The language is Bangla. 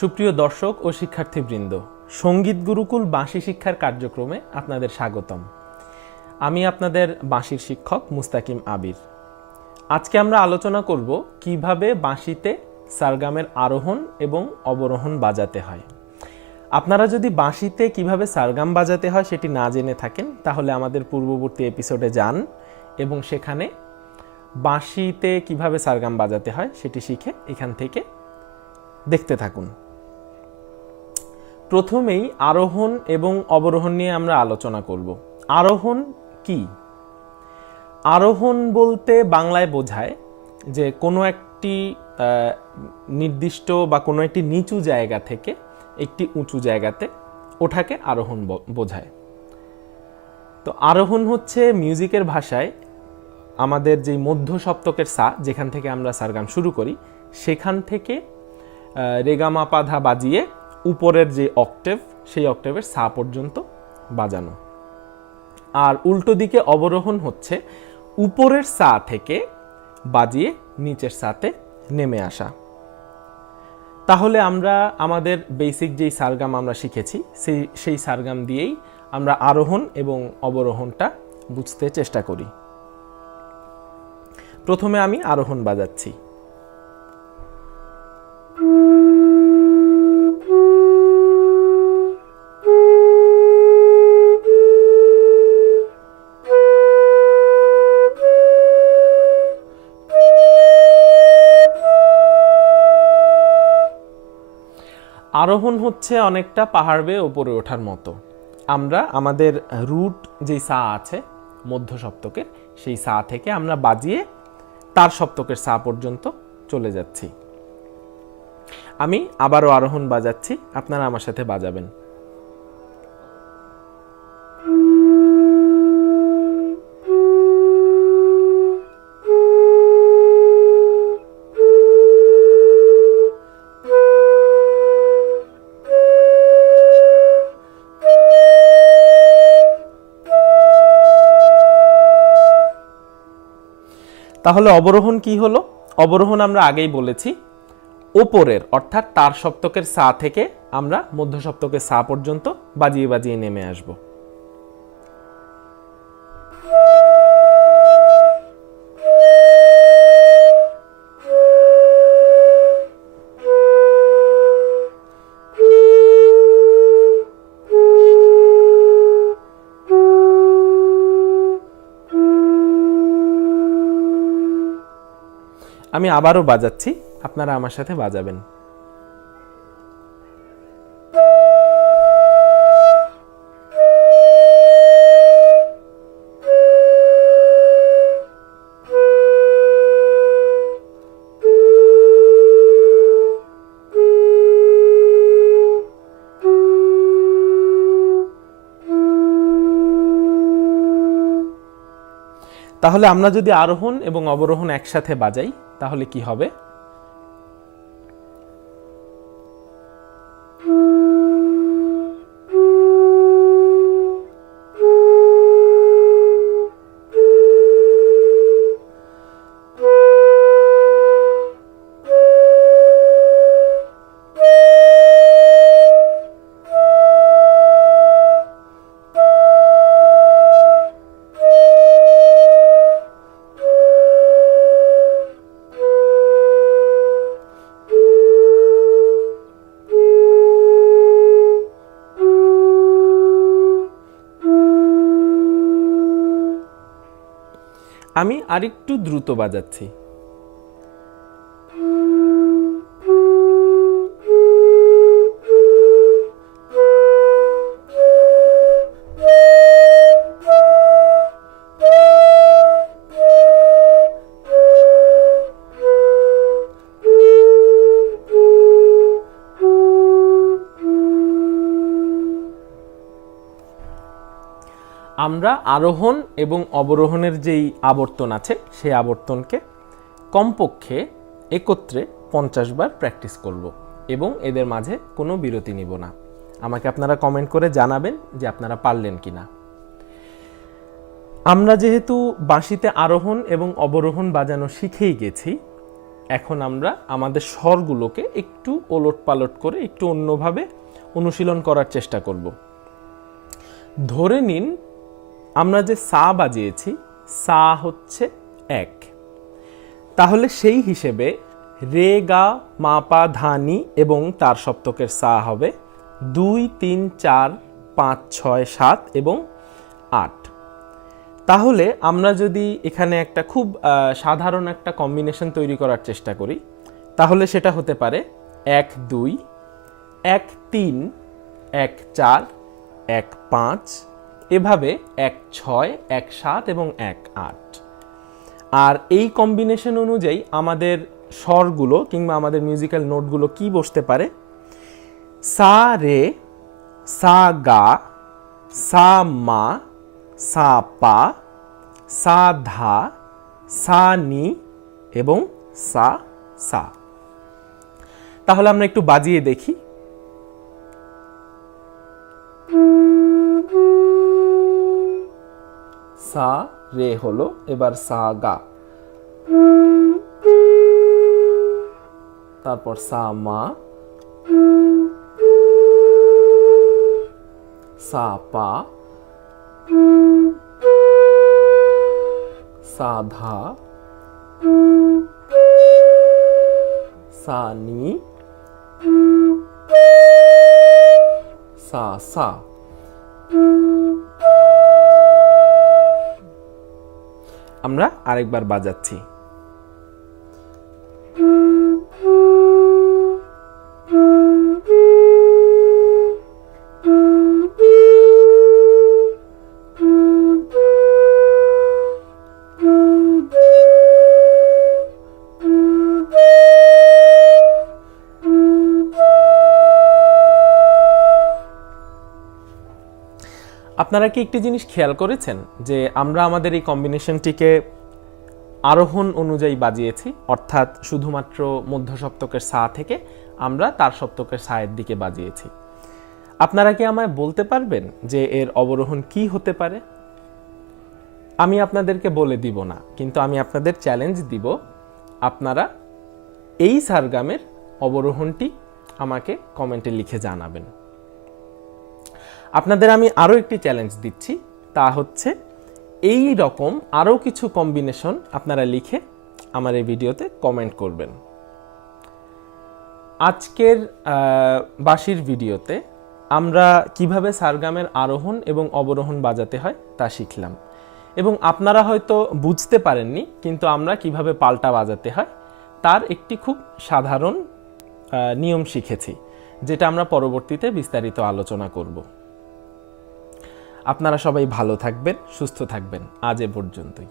সুপ্রিয় দর্শক ও শিক্ষার্থীবৃন্দ, সংগীত গুরুকুল বাঁশি শিক্ষার কার্যক্রমে আপনাদের স্বাগতম। আমি আপনাদের বাঁশির শিক্ষক মুস্তাকিম আবির। আজকে আমরা আলোচনা করব কীভাবে বাঁশিতে সারগামের আরোহণ এবং অবরোহণ বাজাতে হয়। আপনারা যদি বাঁশিতে কীভাবে সারগাম বাজাতে হয় সেটি না জেনে থাকেন, তাহলে আমাদের পূর্ববর্তী এপিসোডে যান এবং সেখানে বাঁশিতে কীভাবে সারগাম বাজাতে হয় সেটি শিখে এখান থেকে দেখতে থাকুন। প্রথমেই আরোহণ এবং অবরোহণ নিয়ে আমরা আলোচনা করব। আরোহণ কি? আরোহণ বলতে বাংলায় বোঝায় যে কোনো একটি নির্দিষ্ট বা কোনো একটি নিচু জায়গা থেকে একটি উঁচু জায়গাতে ওঠাকে আরোহণ বোঝায়। তো আরোহণ হচ্ছে মিউজিকের ভাষায় আমাদের যে মধ্য সপ্তকের সা, যেখান থেকে আমরা সারগাম শুরু করি, সেখান থেকে রেগামাপাধা বাজিয়ে উপরের যে অক্টেভ সেই অক্টেভের সা পর্যন্ত বাজানো। আর উল্টো দিকে অবরোহণ হচ্ছে উপরের সা থেকে বাজিয়ে নিচের সাতে নেমে আসা। তাহলে আমরা আমাদের বেসিক যেই সারগাম আমরা শিখেছি, সেই সেই সারগাম দিয়েই আমরা আরোহণ এবং অবরোহণটা বুঝতে চেষ্টা করি। প্রথমে আমি আরোহণ বাজাচ্ছি। আরোহণ হচ্ছে অনেকটা পাহাড় বেয়ে ওপরে ওঠার মতো। আমরা আমাদের রুট যেই সা আছে, মধ্য সপ্তকের, সেই সা থেকে আমরা বাজিয়ে তার সপ্তকের সা পর্যন্ত চলে যাচ্ছি। আমি আবারও আরোহণ বাজাচ্ছি, আপনারা আমার সাথে বাজাবেন। তাহলে অবরোহণ কি হলো? অবরোহণ আমরা আগেই বলেছি। ওপরের, অর্থাৎ তার সপ্তকের সা থেকে আমরা মধ্য সপ্তকের সা পর্যন্ত বাজিয়ে বাজিয়ে নেমে আসব। আমি আবারও বাজাচ্ছি। আপনারা আমার সাথে বাজাবেন। তাহলে আমরা যদি আরোহণ এবং অবরোহণ একসাথে বাজাই তাহলে কি হবে? আমি আরেকটু দ্রুত বাজাচ্ছি। আমরা আরোহণ এবং অবরোহণের যেই আবর্তন আছে, সেই আবর্তনকে কমপক্ষে একত্রে পঞ্চাশ বার প্র্যাকটিস করব এবং এদের মাঝে কোনো বিরতি নিব না। আমাকে আপনারা কমেন্ট করে জানাবেন যে আপনারা পারলেন কি না আমরা যেহেতু বাঁশিতে আরোহণ এবং অবরোহণ বাজানো শিখেই গেছি, এখন আমরা আমাদের স্বরগুলোকে একটু ওলট পালট করে একটু অন্যভাবে অনুশীলন করার চেষ্টা করব। ধরে নিন আমরা যে সা বাজিয়েছি, সা হচ্ছে এক। তাহলে সেই হিসেবে রে, গা, মা, পা, ধা, নি এবং তার সপ্তকের সা হবে দুই, তিন, চার, পাঁচ, ছয়, সাত এবং আট। তাহলে আমরা যদি এখানে একটা খুব সাধারণ একটা কম্বিনেশন তৈরি করার চেষ্টা করি, তাহলে সেটা হতে পারে এক, দুই, এক, তিন, এক, চার, এক, পাঁচ এভাবে এক ছয়, এক সাত এবং এক আট। আর এই কম্বিনেশন অনুযায়ী আমাদের স্বরগুলো কিংবা আমাদের মিউজিক্যাল নোটগুলো কি বসতে পারে? সা রে, সা গা, সা মা, সা পা, সা ধা, সা নি এবং সা সা। তাহলে আমরা একটু বাজিয়ে দেখি। সা রে হলো, এবার সা গা। তারপর সা মা। সা পা। সা ধা। সা নি। সা সা। আমরা আরেকবার বাজাচ্ছি। আপনারা কি একটি জিনিস খেয়াল করেছেন যে আমরা আমাদের এই কম্বিনেশনটিকে আরোহণ অনুযায়ী বাজিয়েছি? অর্থাৎ শুধুমাত্র মধ্য সপ্তকের সা থেকে আমরা তার সপ্তকের সায়ের দিকে বাজিয়েছি। আপনারা কি আমায় বলতে পারবেন যে এর অবরোহণ কি হতে পারে? আমি আপনাদেরকে বলে দিব না, কিন্তু আমি আপনাদের চ্যালেঞ্জ দিব, আপনারা এই সারগামের অবরোহণটি আমাকে কমেন্টে লিখে জানাবেন। আপনাদের আমি আরও একটি চ্যালেঞ্জ দিচ্ছি, তা হচ্ছে এই রকম আরও কিছু কম্বিনেশন আপনারা লিখে আমার এই ভিডিওতে কমেন্ট করবেন। আজকের বাসির ভিডিওতে আমরা কীভাবে সারগামের আরোহণ এবং অবরোহণ বাজাতে হয় তা শিখলাম। এবং আপনারা হয়তো বুঝতে পারেননি, কিন্তু আমরা কীভাবে পাল্টা বাজাতে হয় তার একটি খুব সাধারণ নিয়ম শিখেছি, যেটা আমরা পরবর্তীতে বিস্তারিত আলোচনা করব। আপনারা সবাই ভালো থাকবেন সুস্থ থাকবেন। আজ এ পর্যন্তই।